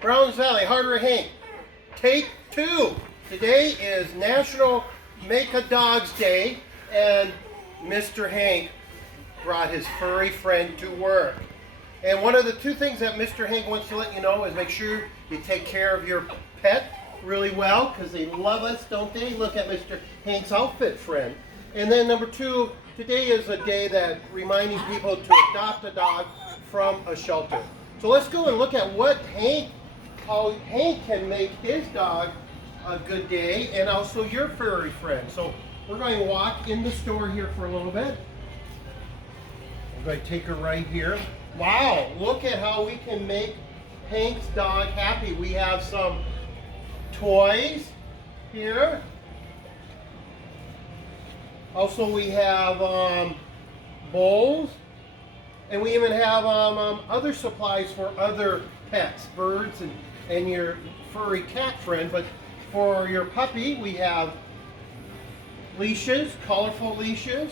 Browns Valley, Harder Hank. Take 2. Today is National Make a Dogs Day, and Mr. Hank brought his furry friend to work. And one of the 2 things that Mr. Hank wants to let you know is make sure you take care of your pet really well, because they love us, don't they? Look at Mr. Hank's outfit, friend. And then number 2, today is a day that reminding people to adopt a dog from a shelter. So let's go and look at how Hank can make his dog a good day, and also your furry friend. So we're going to walk in the store here for a little bit. I'm going to take her right here. Wow, look at how we can make Hank's dog happy. We have some toys here. Also we have bowls, and we even have other supplies for other pets, birds and your furry cat friend. But for your puppy, we have leashes, colorful leashes,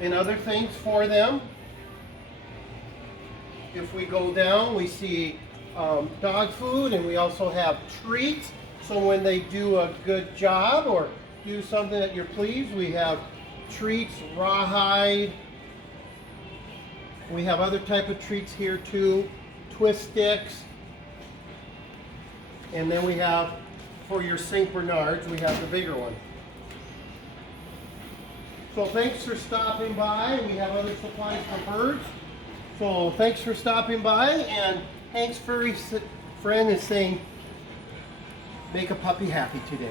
and other things for them. If we go down, we see dog food, and we also have treats. So when they do a good job or do something that you're pleased, we have treats, rawhide. We have other type of treats here too, twist sticks. And then we have, for your St. Bernards, we have the bigger one. So thanks for stopping by. We have other supplies for birds. So thanks for stopping by, and Hank's furry friend is saying, make a puppy happy today.